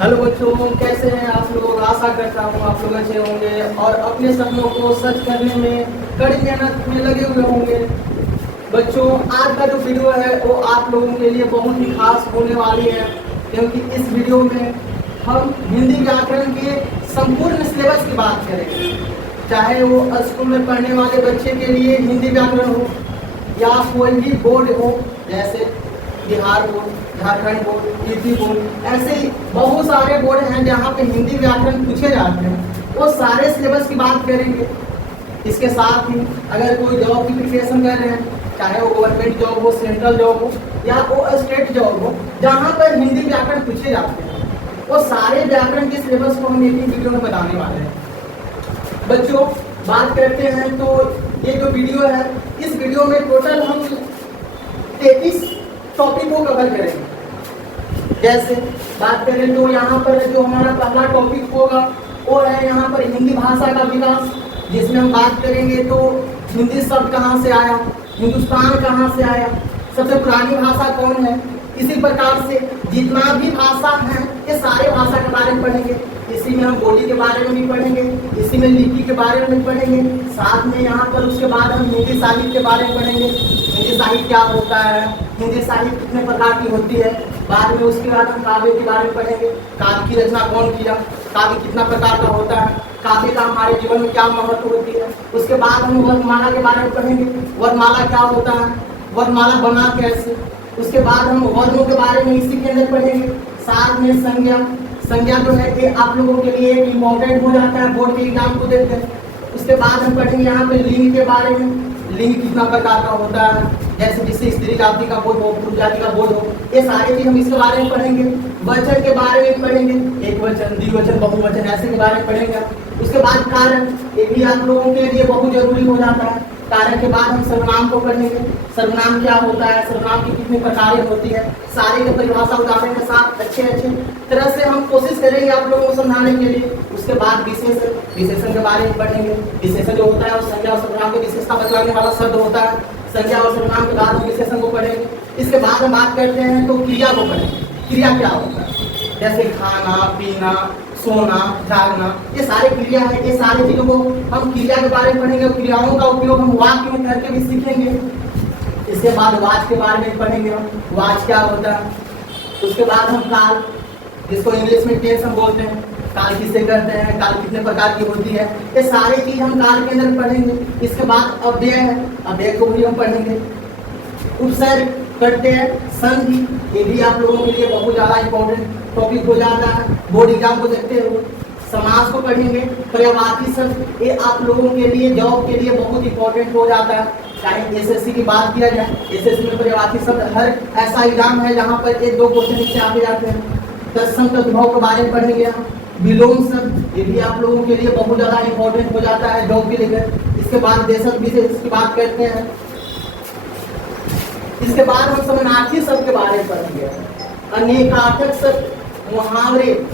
Hello बच्चों, कैसे हैं आप लोग। आशा करता हूँ आप लोग अच्छे होंगे और अपने सपनों को सच करने में कड़ी मेहनत में लगे हुए होंगे। बच्चों, आज का जो वीडियो है वो आप लोगों के लिए बहुत ही खास होने वाली है, क्योंकि इस वीडियो में हम हिंदी व्याकरण के संपूर्ण सिलेबस की बात करेंगे। चाहे वो स्कूल में पढ़ने वाले बच्चे के लिए हिंदी व्याकरण हो या कोई भी बोर्ड हो, जैसे Bihar board, Jharkhand board, UP board, ऐसे ही बहुत सारे बोर्ड हैं जहाँ पे हिंदी व्याकरण पूछे जाते हैं। वो सारे सिलेबस की बात करेंगे। इसके साथ ही अगर कोई जॉब की प्रिपरेशन कर रहे हैं, चाहे वो गवर्नमेंट जॉब हो, सेंट्रल जॉब हो या वो स्टेट जॉब हो, जहाँ पर हिंदी व्याकरण पूछे जाते हैं, वो सारे व्याकरण के सिलेबस को हम एक ही वीडियो में बताने वाले हैं। बच्चों, बात करते हैं तो ये जो वीडियो है, इस वीडियो में टोटल हम 33 टॉपिक को कवर करेंगे। जैसे बात करें तो यहाँ पर जो हमारा पहला टॉपिक होगा वो है यहाँ पर हिंदी भाषा का विकास, जिसमें हम बात करेंगे तो हिंदी शब्द कहाँ से आया, हिंदुस्तान कहाँ से आया, सबसे पुरानी भाषा कौन है। इसी प्रकार से जितना भी भाषा है ये सारे भाषा के बारे में पढ़ेंगे। इसी में हम बोली के बारे में भी पढ़ेंगे, इसी में लिपि के बारे में भी पढ़ेंगे, साथ में यहाँ पर उसके बाद हम हिंदी साहित्य के बारे में पढ़ेंगे। हिंदी साहित्य क्या होता है, हिंदी साहित्य कितने प्रकार की होती है। बाद में उसके बाद हम काव्य के बारे में पढ़ेंगे, काव्य की रचना कौन किया, काव्य कितना प्रकार का होता है, काव्य का हमारे जीवन में क्या महत्व होती है। उसके बाद हम वर्णमाला के बारे में पढ़ेंगे, वर्णमाला क्या होता है, वर्णमाला बना कैसे। उसके बाद हम वर्णों के बारे में इसी के अंदर पढ़ेंगे। साथ में संज्ञा, संज्ञा जो है ये आप लोगों के लिए इम्पोर्टेंट हो जाता है बोर्ड के एग्जाम को देखते हैं। उसके बाद हम पढ़ेंगे यहाँ पे लिंग के बारे में, लिंग कितना प्रकार का होता है, जैसे जिससे स्त्री जाति का बोध हो, पुरुष जाति का बोध हो, ये सारी चीज हम इसके बारे में पढ़ेंगे। वचन के बारे में पढ़ेंगे, एक वचन, द्विवचन, बहुवचन, ऐसे के बारे में पढ़ेंगे। उसके बाद कारण, ये भी आप लोगों के लिए बहुत जरूरी हो जाता है। कारण के बाद हम सर्वनाम को पढ़ेंगे, सर्वनाम क्या होता है, सर्वनाम की कितनी प्रकारें होती है, सारे के परिभाषा उदाहरण के साथ अच्छे तरह से हम कोशिश करेंगे आप लोगों को समझाने के लिए। उसके बाद विशेषण, विशेषण के बारे में पढ़ेंगे। विशेषण जो होता है वो संज्ञा और सर्वनाम की विशेषता बतलाने वाला शब्द होता है। संज्ञा और सर्वनाम के बाद हम विशेषण को पढ़ेंगे। इसके बाद हम बात करते हैं तो क्रिया को पढ़ेंगे। क्रिया क्या होता है, जैसे खाना, पीना, सोना, जागना, ये सारे क्रिया है। ये सारी चीजों को हम क्रिया के बारे में पढ़ेंगे। क्रियाओं का उपयोग हम वाक्य में करके भी सीखेंगे। इसके बाद वाच के बारे में पढ़ेंगे, हम वाच क्या होता है। उसके बाद हम काल, जिसको इंग्लिश में टेंस हम बोलते हैं, काल किसे कहते हैं, काल कितने प्रकार की होती है, ये सारी चीज हम काल के अंदर पढ़ेंगे। इसके बाद अव्यय है, अव्यय को भी हम पढ़ेंगे। उपसर्ग करते हैं, संधि, ये भी आप लोगों के लिए बहुत ज्यादा इंपॉर्टेंट टॉपिक हो जाता है बोर्ड एग्जाम को देखते हो। समास को पढ़ेंगे। पर्यायवाची शब्द, ये आप लोगों के लिए जॉब के लिए बहुत इंपॉर्टेंट हो जाता है। चाहे एसएससी की बात किया जाए, एसएससी में पर्यायवाची शब्द हर ऐसा एग्जाम है जहाँ पर 1-2 क्वेश्चन इससे आगे जाते हैं। तत्सम तद्भव के बारे में पढ़ेंगे हम। विलोम शब्द, ये भी आप लोगों के लिए बहुत ज्यादा इंपॉर्टेंट हो जाता है जॉब के लिए। इसके बाद देशज विशेष की बात करते हैं। इसके बाद हम समानार्थी शब्द के बारे में पढ़ेंगे। अनेकार्थक शब्द, मुहावरे,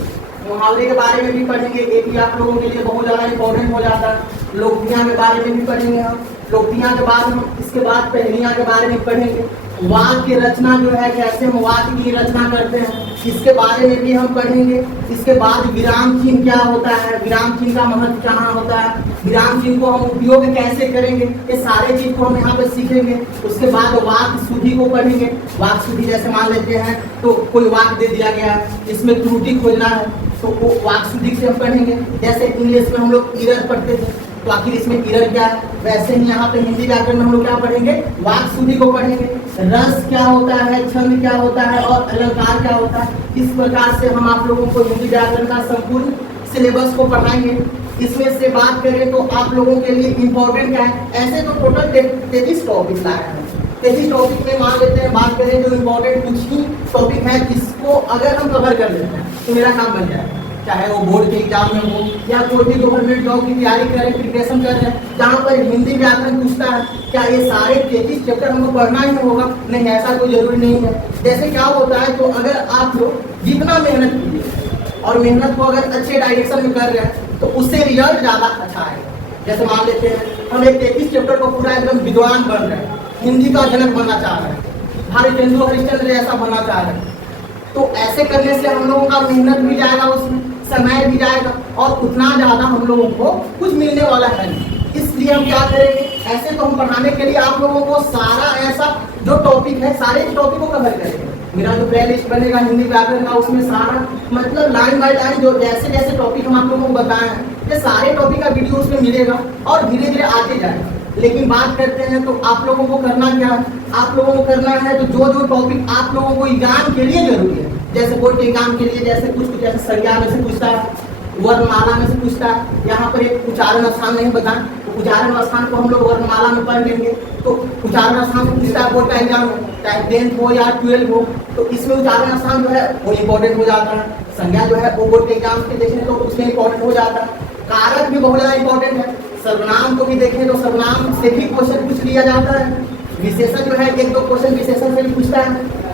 मुहावरे के बारे में भी पढ़ेंगे। ये भी आप लोगों के लिए बहुत ज्यादा इंपॉर्टेंट हो जाता है। लोकप्रिया के बारे में भी पढ़ेंगे हम। लोकप्रिया के बाद हम इसके बाद पहेलियां के बारे में पढ़ेंगे। वाक्य रचना जो है, कैसे हम वाक्य की रचना करते हैं, इसके बारे में भी हम पढ़ेंगे। इसके बाद विराम चिन्ह क्या होता है, विराम चिन्ह का महत्व कहाँ होता है, विराम चिन्ह को हम उपयोग कैसे करेंगे, ये सारे चीज को हम यहाँ पे सीखेंगे। उसके बाद वाक्य शुद्धि को पढ़ेंगे। वाक्य शुद्धि जैसे मान लेते हैं तो कोई वाक्य दे दिया गया है, इसमें त्रुटि खोजना है तो वो वाक्य शुद्धि से हम पढ़ेंगे। जैसे इंग्लिश में हम लोग इरर पढ़ते थे, तो आखिर इसमें इरर क्या है, वैसे ही यहाँ पे हिंदी व्याकरण में हम लोग क्या पढ़ेंगे, वाक्य शुद्धि को पढ़ेंगे। रस क्या होता है, छंद क्या होता है और अलंकार क्या होता है। इस प्रकार से हम आप लोगों को हिंदी व्याकरण का संपूर्ण सिलेबस को पढ़ाएंगे। इसमें से बात करें तो आप लोगों के लिए इम्पोर्टेंट क्या है, ऐसे तो टोटल 33 टॉपिक लाए हैं। 33 टॉपिक में मान लेते हैं, बात करें जो इम्पोर्टेंट कुछ ही टॉपिक है जिसको अगर हम कवर कर लेते हैं तो मेरा काम बन जाएगा। चाहे वो बोर्ड के एग्जाम में हो या कोई भी गवर्नमेंट जॉब की तैयारी कर रहे हैं, प्रिपरेशन कर रहे हैं, जहाँ पर हिंदी व्याकरण पूछता है, क्या ये सारे 33 चैप्टर हमको पढ़ना ही होगा? नहीं, ऐसा कोई जरूरी नहीं है। जैसे क्या होता है, तो अगर आप लोग जितना मेहनत कीजिए और मेहनत को अगर अच्छे डायरेक्शन में कर रहे हैं तो उससे रिजल्ट ज़्यादा अच्छा आएगा। जैसे मान लेते हैं हम एक 33 चैप्टर को पूरा एकदम विद्वान बन रहे हैं, हिंदी का जनक बनना चाह रहे हैं, भारतेंदु हरिश्चंद्र ऐसा बनना चाह रहे हैं, तो ऐसे करने से हम लोगों का मेहनत भी जाएगा, उसमें समय भी जाएगा और उतना ज़्यादा हम लोगों को कुछ मिलने वाला है नहीं। इसलिए हम क्या करेंगे, ऐसे तो हम पढ़ाने के लिए आप लोगों को सारा ऐसा जो टॉपिक है सारे टॉपिक को कवर करेंगे। मेरा जो प्ले लिस्ट बनेगा हिंदी व्याकरण का, उसमें सारा मतलब लाइन बाय लाइन जो जैसे जैसे टॉपिक हम आप लोगों को बताए हैं, ये सारे टॉपिक का वीडियो उसमें मिलेगा और धीरे धीरे आते जाएगा। लेकिन बात करते हैं तो आप लोगों को करना क्या है, आप लोगों को करना है तो जो जो टॉपिक आप लोगों को एग्जाम के लिए जरूरी है, जैसे बोर्ड के एग्जाम के लिए जैसे कुछ जैसे संज्ञा में से पूछता है, वर्णमाला में से पूछता है, यहाँ पर एक उच्चारण स्थान नहीं बताएं तो उच्चारण स्थान को हम लोग वर्णमाला में पढ़ लेंगे। तो उच्चारण स्थान से पूछता है बोर्ड का एग्जाम, चाहे 10th हो या 12 हो, तो इसमें उच्चारण स्थान जो है वो इम्पोर्टेंट हो जाता है। संज्ञा जो है वो बोर्ड के एग्जाम के देखें तो उसमें इम्पोर्टेंट हो जाता है। कारक भी बहुत ज़्यादा इम्पोर्टेंट है। सर्वनाम को भी देखें तो सर्वनाम से भी क्वेश्चन पूछ लिया जाता है। विशेषण जो है 1-2 क्वेश्चन विशेषण से भी पूछता है।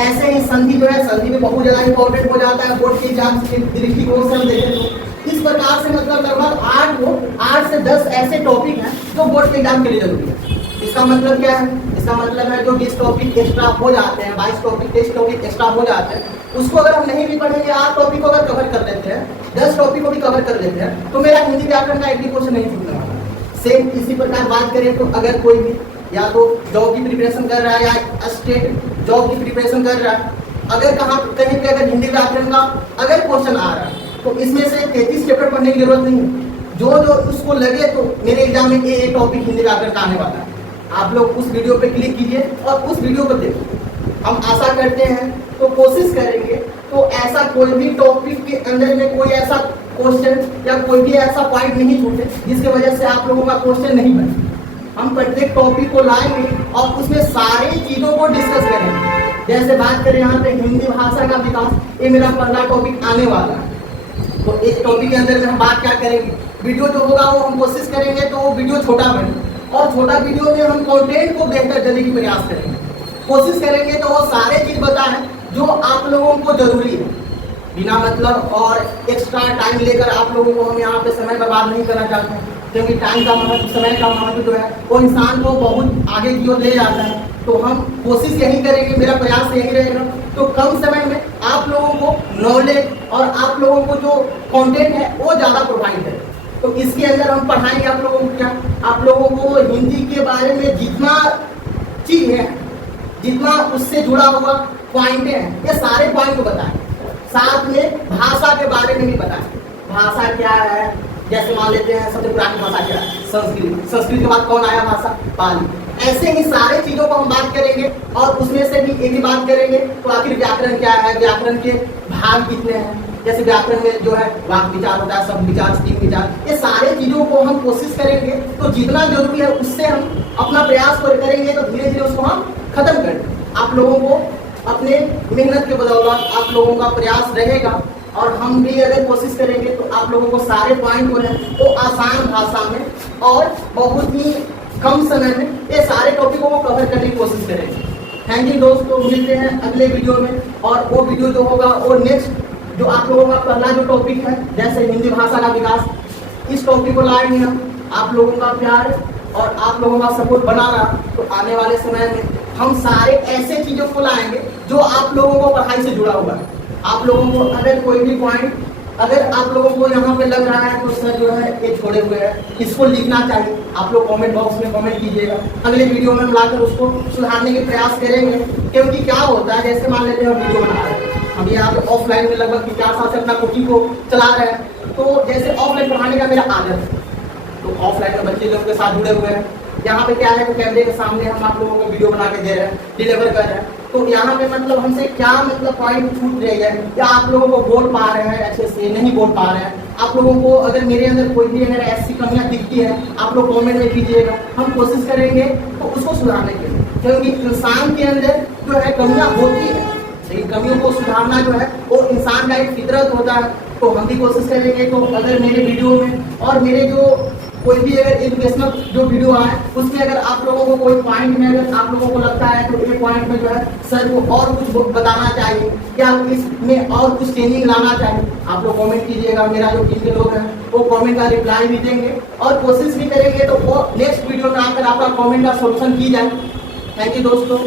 ऐसे ही संधि जो है संधि में बहुत ज़्यादा इम्पोर्टेंट हो जाता है बोर्ड के एग्जाम के दृष्टिकोण से हम देखें तो। इस प्रकार से मतलब लगभग 8 से 10 ऐसे टॉपिक हैं जो बोर्ड के एग्जाम के लिए जरूरी है। इसका मतलब क्या है, इसका मतलब है जो 20 टॉपिक एक्स्ट्रा हो जाते हैं, 22 टॉपिक 23 टॉपिक एक्स्ट्रा हो जाते हैं, उसको अगर हम नहीं भी पढ़ेंगे, 8 टॉपिक को अगर कवर कर लेते हैं, 10 टॉपिक को भी कवर कर लेते हैं, तो मेरा हिंदी व्याकरण का एक भी क्वेश्चन नहीं छूटने वाला। सेम इसी प्रकार बात करें तो अगर कोई भी या तो जॉब की प्रिपरेशन कर रहा है या स्टेट जॉब की प्रिपरेशन कर रहा है, अगर कहीं पे अगर हिंदी व्याकरण का अगर क्वेश्चन आ रहा है तो इसमें से 33 चैप्टर पढ़ने की जरूरत नहीं है। जो उसको लगे तो मेरे एग्जाम में ये टॉपिक हिंदी व्याकरण का आने वाला है, आप लोग उस वीडियो पे क्लिक कीजिए और उस वीडियो को देखिए। हम आशा करते हैं तो कोशिश करेंगे तो ऐसा कोई भी टॉपिक के अंदर में कोई ऐसा क्वेश्चन या कोई भी ऐसा पॉइंट नहीं छूटे जिसकी वजह से आप लोगों का क्वेश्चन नहीं बने। हम प्रत्येक टॉपिक को लाएंगे और उसमें सारी चीज़ों को डिस्कस करेंगे। जैसे बात करें यहाँ पे हिंदी भाषा का विकास, ये मेरा पहला टॉपिक आने वाला है। तो इस टॉपिक के अंदर में हम बात क्या करेंगे, वीडियो जो होगा वो हम कोशिश करेंगे तो वो वीडियो छोटा बने और छोटा वीडियो में हम कंटेंट को बेहतर देने की प्रयास करेंगे। कोशिश करेंगे तो वो सारे चीज़ बताएं जो आप लोगों को जरूरी है, बिना मतलब और एक्स्ट्रा टाइम लेकर आप लोगों को हम यहाँ पे समय बर्बाद नहीं करना चाहते हैं, क्योंकि टाइम का महत्व, समय का महत्व जो है वो इंसान को बहुत आगे की ओर ले जाता है। तो हम कोशिश यही करेंगे, मेरा प्रयास यही रहेगा तो कम समय में आप लोगों को नॉलेज और आप लोगों को जो कंटेंट है वो ज़्यादा प्रोवाइड है। तो इसके अंदर हम पढ़ाएंगे आप लोगों को क्या, आप लोगों को हिंदी के बारे में जितना चीज़ है, जितना उससे जुड़ा हुआ पॉइंट है, ये सारे पॉइंट को बताएं। साथ में भाषा के बारे में भी बताएं, भाषा क्या है। जैसे मान लेते हैं सबसे पुरानी भाषा क्या है, संस्कृत। संस्कृत के बाद कौन आया भाषा, पाली। ऐसे ही सारे चीज़ों को हम बात करेंगे और उसमें से भी एक ही बात करेंगे तो आखिर व्याकरण क्या है, व्याकरण के भाग कितने हैं। जैसे व्याकरण में जो है वाक्य विचार होता है, शब्द विचार, स्थिति विचार, ये सारे चीज़ों को हम कोशिश करेंगे तो जितना जरूरी है उससे हम अपना प्रयास करेंगे तो धीरे धीरे उसको हम खत्म कर दें। आप लोगों को अपने मेहनत के बदौलत आप लोगों का प्रयास रहेगा और हम भी अगर कोशिश करेंगे तो आप लोगों को सारे पॉइंट जो है वो आसान भाषा में और बहुत ही कम समय में ये सारे टॉपिकों को कवर करने की कोशिश करेंगे। थैंक यू दोस्तों, मिलते हैं अगले वीडियो में। और वो वीडियो जो होगा वो नेक्स्ट जो आप लोगों का पहला जो टॉपिक है जैसे हिंदी भाषा का विकास, इस टॉपिक को लाएंगे हम। आप लोगों का प्यार और आप लोगों का सपोर्ट बना रहा तो आने वाले समय में हम सारे ऐसे चीज़ों को लाएंगे जो आप लोगों को पढ़ाई से जुड़ा हुआ है। आप लोगों को अगर कोई भी पॉइंट अगर आप लोगों को यहाँ पे लग रहा है तो सर जो है ये छोड़े हुए हैं, इसको लिखना चाहिए, आप लोग कमेंट बॉक्स में कमेंट कीजिएगा। अगले वीडियो में हम लाकर उसको सुधारने के प्रयास करेंगे। क्योंकि क्या होता है, जैसे मान लेते हैं हम वीडियो बना रहे हैं, हम यहाँ पे ऑफलाइन में लगभग 4 साल से अपना कोचिंग को चला रहे हैं, तो जैसे ऑफलाइन पढ़ाने का मेरा आदत है, तो ऑफलाइन में बच्चे लोग के साथ जुड़े हुए हैं। यहाँ पे क्या है, कैमरे के सामने हम आप लोगों को वीडियो बना के दे रहे हैं, डिलीवर कर रहे हैं, तो यहाँ पे मतलब हमसे क्या मतलब पॉइंट छूट रही है या आप लोगों को बोल पा रहे हैं अच्छे से नहीं बोल पा रहे हैं। आप लोगों को अगर मेरे अंदर कोई भी अगर ऐसी कमियां दिखती है आप लोग कमेंट में कीजिएगा, हम कोशिश करेंगे तो उसको सुधारने के लिए। क्योंकि इंसान के अंदर जो है कमियां होती है, लेकिन कमियों को सुधारना जो है वो इंसान का एक फितरत होता है। तो हम भी कोशिश करेंगे तो अगर मेरे वीडियो में और मेरे जो कोई भी अगर एजुकेशनल जो वीडियो आए उसमें अगर आप लोगों को कोई पॉइंट में अगर आप लोगों को लगता है तो ये पॉइंट में जो है सर को और कुछ बताना चाहिए या इसमें और कुछ चेंजिंग लाना चाहिए, आप लोग कमेंट कीजिएगा। मेरा जो टीम के लोग हैं वो कमेंट का रिप्लाई भी देंगे और कोशिश भी करेंगे तो वो नेक्स्ट वीडियो में आकर आपका कमेंट का सोल्यूशन की जाए। थैंक यू दोस्तों।